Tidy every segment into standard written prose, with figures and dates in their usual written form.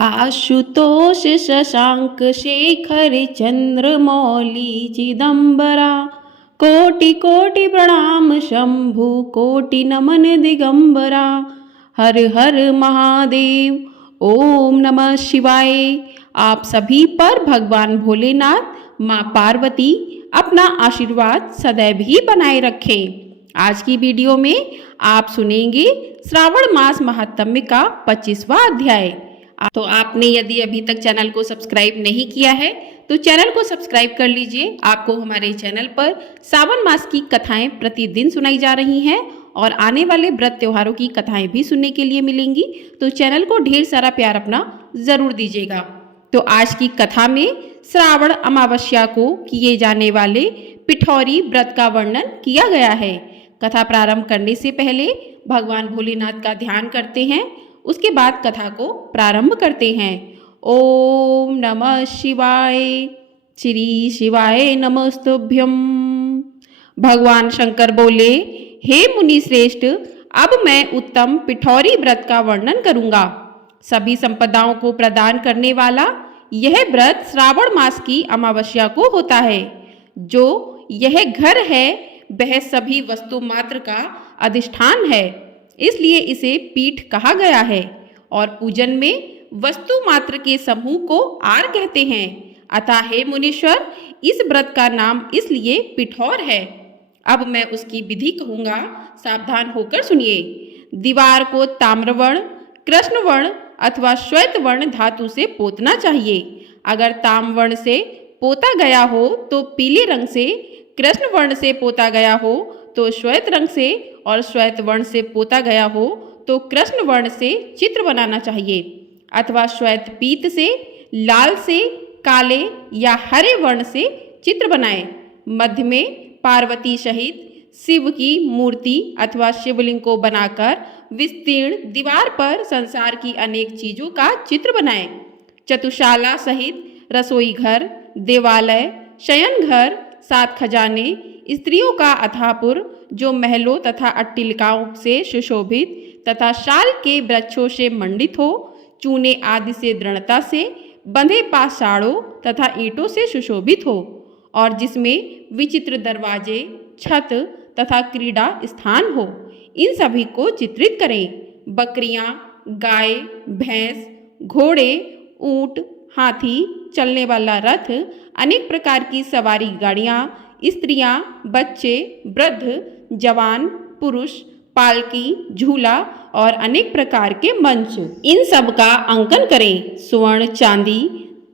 आशुतोष शशांक शेखर चंद्रमौली चिदंबरा कोटि कोटि प्रणाम शंभु कोटि नमन दिगंबरा। हर हर महादेव। ओम नमः शिवाय। आप सभी पर भगवान भोलेनाथ माँ पार्वती अपना आशीर्वाद सदैव ही बनाए रखें। आज की वीडियो में आप सुनेंगे श्रावण मास महात्म्य का 25वां अध्याय। तो आपने यदि अभी तक चैनल को सब्सक्राइब नहीं किया है तो चैनल को सब्सक्राइब कर लीजिए। आपको हमारे चैनल पर सावन मास की कथाएं प्रतिदिन सुनाई जा रही हैं और आने वाले व्रत त्योहारों की कथाएं भी सुनने के लिए मिलेंगी। तो चैनल को ढेर सारा प्यार अपना जरूर दीजिएगा। तो आज की कथा में श्रावण अमावस्या को किए जाने वाले पिठौरी व्रत का वर्णन किया गया है। कथा प्रारंभ करने से पहले भगवान भोलेनाथ का ध्यान करते हैं, उसके बाद कथा को प्रारंभ करते हैं। ओम नमः शिवाय। श्री शिवाय नमस्तुभ्यम। भगवान शंकर बोले, हे मुनि श्रेष्ठ, अब मैं उत्तम पिठौरी व्रत का वर्णन करूंगा। सभी संपदाओं को प्रदान करने वाला यह व्रत श्रावण मास की अमावस्या को होता है। जो यह घर है वह सभी वस्तु मात्र का अधिष्ठान है, इसलिए इसे पीठ कहा गया है और पूजन में वस्तु मात्र के समूह को आर कहते हैं। अतः हे मुनीश्वर, इस व्रत का नाम इसलिए पिठौर है। अब मैं उसकी विधि कहूँगा, सावधान होकर सुनिए। दीवार को ताम्रवर्ण, कृष्णवर्ण अथवा श्वेतवर्ण धातु से पोतना चाहिए। अगर ताम्रवर्ण से पोता गया हो तो पीले रंग से, कृष्णवर्ण से पोता गया हो तो श्वेत रंग से और श्वेत वर्ण से पोता गया हो तो कृष्ण वर्ण से चित्र बनाना चाहिए, अथवा श्वेत पीत से, लाल से, काले या हरे वर्ण से चित्र बनाएं। मध्य में पार्वती सहित शिव की मूर्ति अथवा शिवलिंग को बनाकर विस्तीर्ण दीवार पर संसार की अनेक चीजों का चित्र बनाएं। चतुशाला सहित रसोई घर, देवालय, शयन घर, 7 खजाने, स्त्रियों का अथापुर जो महलों तथा अट्टिलिकाओं से सुशोभित तथा शाल के वृक्षों से मंडित हो, चूने आदि से दृढ़ता से बंधे पाषाणों तथा ईंटों से सुशोभित हो और जिसमें विचित्र दरवाजे, छत तथा क्रीड़ा स्थान हो, इन सभी को चित्रित करें। बकरियां, गाय, भैंस, घोड़े, ऊंट, हाथी, चलने वाला रथ, अनेक प्रकार की सवारी गाड़ियां, स्त्रियां, बच्चे, वृद्ध, जवान, पुरुष, पालकी, झूला और अनेक प्रकार के मंच, इन सब का अंकन करें। स्वर्ण, चांदी,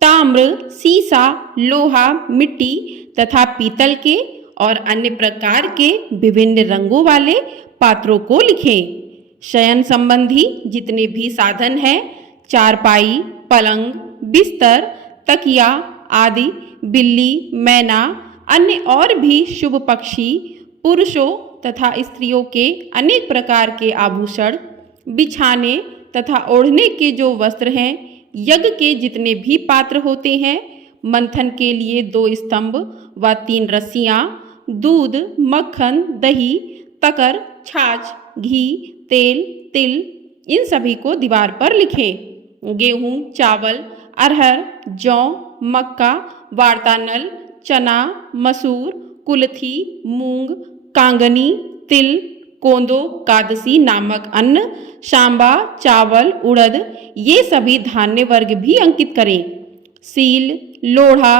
ताम्र, सीसा, लोहा, मिट्टी तथा पीतल के और अन्य प्रकार के विभिन्न रंगों वाले पात्रों को लिखें। शयन संबंधी जितने भी साधन हैं, चारपाई, पलंग, बिस्तर, तकिया आदि, बिल्ली, मैना, अन्य और भी शुभ पक्षी, पुरुषों तथा स्त्रियों के अनेक प्रकार के आभूषण, बिछाने तथा ओढ़ने के जो वस्त्र हैं, यज्ञ के जितने भी पात्र होते हैं, मंथन के लिए 2 स्तंभ व 3 रस्सियाँ, दूध, मक्खन, दही, तकर, छाछ, घी, तेल, तिल, इन सभी को दीवार पर लिखें। गेहूँ, चावल, अरहर, जौ, मक्का, वार्तानल, चना, मसूर, कुलथी, मूंग, कांगनी, तिल, कोंदो, कादसी नामक अन्न, सांबा, चावल, उड़द, ये सभी धान्य वर्ग भी अंकित करें। सील, लोढ़ा,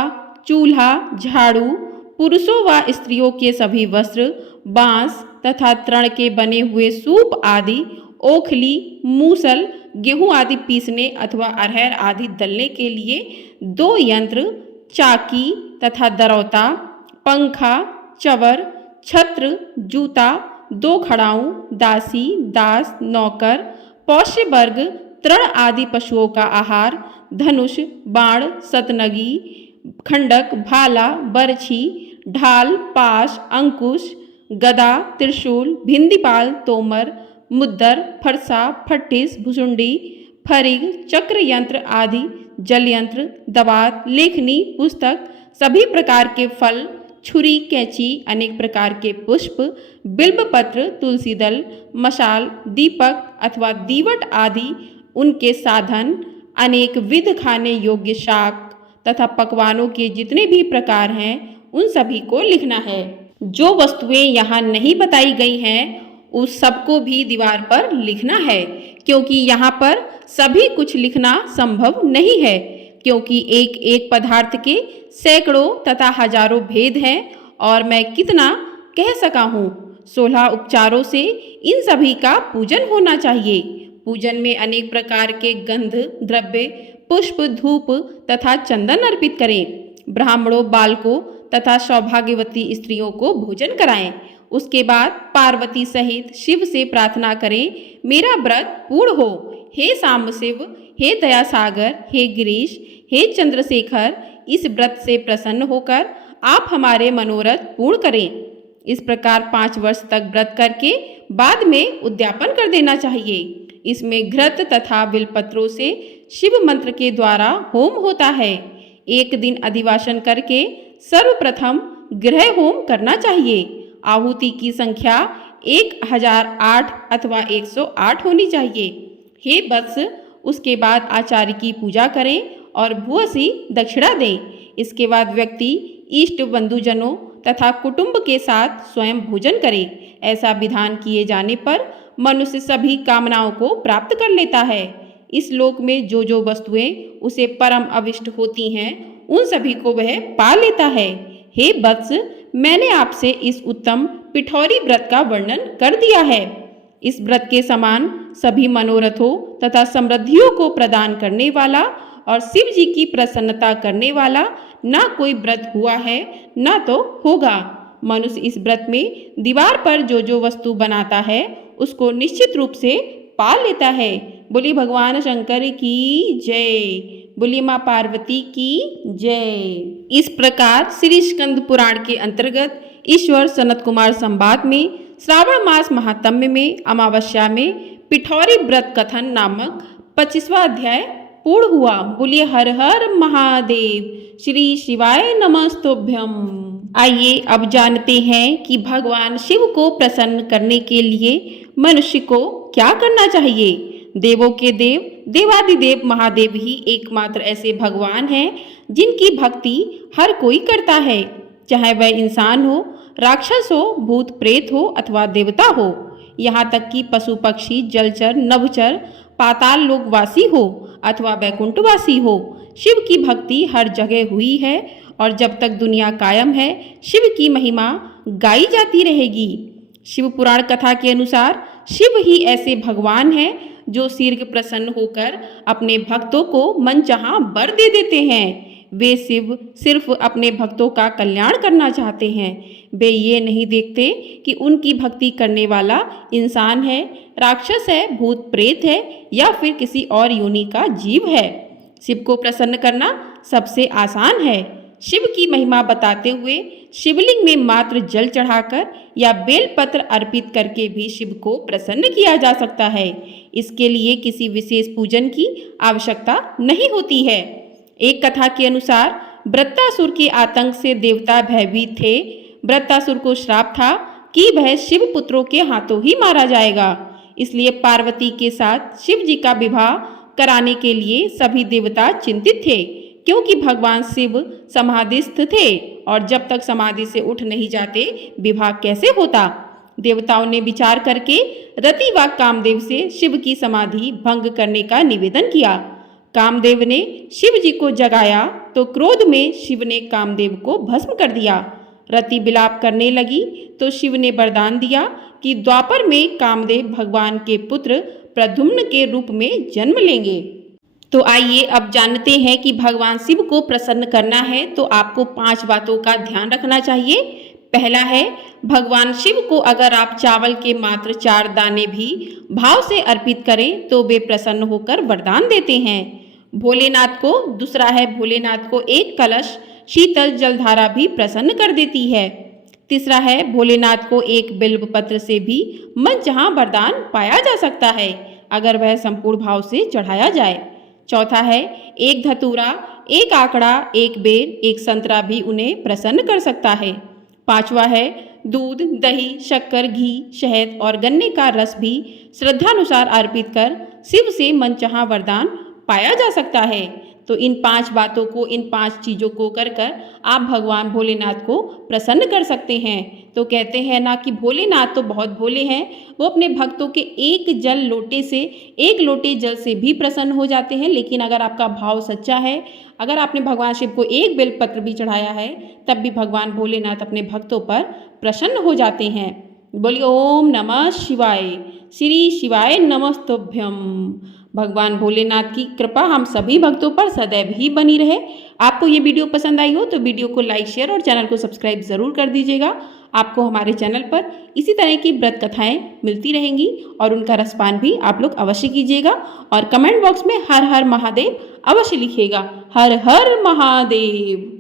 चूल्हा, झाड़ू, पुरुषों व स्त्रियों के सभी वस्त्र, बांस तथा तृण के बने हुए सूप आदि, ओखली, मूसल, गेहूं आदि पीसने अथवा अरहर आदि दलने के लिए 2 यंत्र, चाकी तथा दरौता, पंखा, चवर, छत्र, जूता, 2 खड़ाऊं, दासी, दास, नौकर, पौष्य वर्ग, तृण आदि पशुओं का आहार, धनुष, बाण, सतनगी, खंडक, भाला, बरछी, ढाल, पाश, अंकुश, गदा, त्रिशूल, भिंदीपाल, तोमर, मुद्दर, फरसा, फट्टिस, भुसुंडी, फरिग, चक्र यंत्र आदि, जल यंत्र, दवात, लेखनी, पुस्तक, सभी प्रकार के फल, छुरी, कैंची, अनेक प्रकार के पुष्प, बिल्वपत्र, तुलसी दल, मशाल, दीपक अथवा दीवट आदि, उनके साधन, अनेक विध खाने योग्य शाक तथा पकवानों के जितने भी प्रकार हैं उन सभी को लिखना है। जो वस्तुएं यहाँ नहीं बताई गई हैं उस सबको भी दीवार पर लिखना है, क्योंकि यहाँ पर सभी कुछ लिखना संभव नहीं है, क्योंकि एक एक पदार्थ के सैकड़ों तथा हजारों भेद हैं और मैं कितना कह सका हूँ। 16 उपचारों से इन सभी का पूजन होना चाहिए। पूजन में अनेक प्रकार के गंध द्रव्य, पुष्प, धूप तथा चंदन अर्पित करें। ब्राह्मणों, बालकों तथा सौभाग्यवती स्त्रियों को भोजन कराएं। उसके बाद पार्वती सहित शिव से प्रार्थना करें, मेरा व्रत पूर्ण हो। हे सांबशिव, हे दयासागर, हे गिरीश, हे चंद्रशेखर, इस व्रत से प्रसन्न होकर आप हमारे मनोरथ पूर्ण करें। इस प्रकार 5 वर्ष तक व्रत करके बाद में उद्यापन कर देना चाहिए। इसमें घृत तथा बिलपत्रों से शिव मंत्र के द्वारा होम होता है। एक दिन अधिवासन करके सर्वप्रथम ग्रह होम करना चाहिए। आहुति की संख्या 1008 अथवा 108 होनी चाहिए। हे वत्स, उसके बाद आचार्य की पूजा करें और भूयसी दक्षिणा दें। इसके बाद व्यक्ति इष्ट बंधुजनों तथा कुटुंब के साथ स्वयं भोजन करे। ऐसा विधान किए जाने पर मनुष्य सभी कामनाओं को प्राप्त कर लेता है। इस लोक में जो जो वस्तुएं उसे परम अविष्ट होती हैं उन सभी को वह पा लेता है। हे वत्स, मैंने आपसे इस उत्तम पिठौरी व्रत का वर्णन कर दिया है। इस व्रत के समान सभी मनोरथों तथा समृद्धियों को प्रदान करने वाला और शिव जी की प्रसन्नता करने वाला ना कोई व्रत हुआ है ना तो होगा। मनुष्य इस व्रत में दीवार पर जो जो वस्तु बनाता है उसको निश्चित रूप से पा लेता है। बोलिए भगवान शंकर की जय, बोलिए माँ पार्वती की जय। इस प्रकार श्री स्कंद पुराण के अंतर्गत ईश्वर सनत कुमार संवाद में श्रावण मास महात्म्य में अमावस्या में पिठौरी व्रत कथन नामक 25वां अध्याय पूर्ण हुआ। बोलिए हर हर महादेव, श्री शिवाय नमस्तुभ्यम। आइए अब जानते हैं कि भगवान शिव को प्रसन्न करने के लिए मनुष्य को क्या करना चाहिए। देवों के देव देवादिदेव महादेव ही एकमात्र ऐसे भगवान हैं जिनकी भक्ति हर कोई करता है, चाहे वह इंसान हो, राक्षस हो, भूत प्रेत हो अथवा देवता हो। यहाँ तक कि पशु पक्षी, जलचर, नभचर, पाताल लोकवासी हो अथवा वैकुंठवासी हो, शिव की भक्ति हर जगह हुई है और जब तक दुनिया कायम है शिव की महिमा गाई जाती रहेगी। शिव पुराण कथा के अनुसार शिव ही ऐसे भगवान हैं जो शीघ्र प्रसन्न होकर अपने भक्तों को मनचाहा वर दे देते हैं। वे शिव सिर्फ अपने भक्तों का कल्याण करना चाहते हैं। वे ये नहीं देखते कि उनकी भक्ति करने वाला इंसान है, राक्षस है, भूत प्रेत है या फिर किसी और योनि का जीव है। शिव को प्रसन्न करना सबसे आसान है। शिव की महिमा बताते हुए शिवलिंग में मात्र जल चढ़ाकर या बेलपत्र अर्पित करके भी शिव को प्रसन्न किया जा सकता है। इसके लिए किसी विशेष पूजन की आवश्यकता नहीं होती है। एक कथा के अनुसार वृत्तासुर के आतंक से देवता भयभीत थे। वृत्तासुर को श्राप था कि वह शिव पुत्रों के हाथों ही मारा जाएगा। इसलिए पार्वती के साथ शिव जी का विवाह कराने के लिए सभी देवता चिंतित थे, क्योंकि भगवान शिव समाधिस्थ थे और जब तक समाधि से उठ नहीं जाते विवाह कैसे होता। देवताओं ने विचार करके रति व कामदेव से शिव की समाधि भंग करने का निवेदन किया। कामदेव ने शिव जी को जगाया तो क्रोध में शिव ने कामदेव को भस्म कर दिया। रति विलाप करने लगी तो शिव ने वरदान दिया कि द्वापर में कामदेव भगवान के पुत्र प्रद्युम्न के रूप में जन्म लेंगे। तो आइए अब जानते हैं कि भगवान शिव को प्रसन्न करना है तो आपको 5 बातों का ध्यान रखना चाहिए। पहला है, भगवान शिव को अगर आप चावल के मात्र 4 दाने भी भाव से अर्पित करें तो वे प्रसन्न होकर वरदान देते हैं। दूसरा है, भोलेनाथ को 1 कलश शीतल जलधारा भी प्रसन्न कर देती है। तीसरा है, भोलेनाथ को 1 बिल्व पत्र से भी मनचाहा वरदान पाया जा सकता है अगर वह संपूर्ण भाव से चढ़ाया जाए। चौथा है, 1 धतूरा, 1 आंकड़ा, 1 बेर, 1 संतरा भी उन्हें प्रसन्न कर सकता है। पांचवा है, दूध, दही, शक्कर, घी, शहद और गन्ने का रस भी श्रद्धानुसार अर्पित कर शिव से मनचाहा वरदान पाया जा सकता है। तो इन 5 बातों को, इन 5 चीज़ों को कर कर आप भगवान भोलेनाथ को प्रसन्न कर सकते हैं। तो कहते हैं ना कि भोलेनाथ तो बहुत भोले हैं, वो अपने भक्तों के एक लोटे जल से भी प्रसन्न हो जाते हैं। लेकिन अगर आपका भाव सच्चा है, अगर आपने भगवान शिव को एक बेलपत्र भी चढ़ाया है, तब भी भगवान भोलेनाथ अपने भक्तों पर प्रसन्न हो जाते हैं। बोलिए ओम नमः शिवाय। श्री शिवाय नमस्तुभ्यम। भगवान भोलेनाथ की कृपा हम सभी भक्तों पर सदैव ही बनी रहे। आपको ये वीडियो पसंद आई हो तो वीडियो को लाइक, शेयर और चैनल को सब्सक्राइब ज़रूर कर दीजिएगा। आपको हमारे चैनल पर इसी तरह की व्रत कथाएं मिलती रहेंगी और उनका रसपान भी आप लोग अवश्य कीजिएगा। और कमेंट बॉक्स में हर हर महादेव अवश्य लिखिएगा। हर हर महादेव।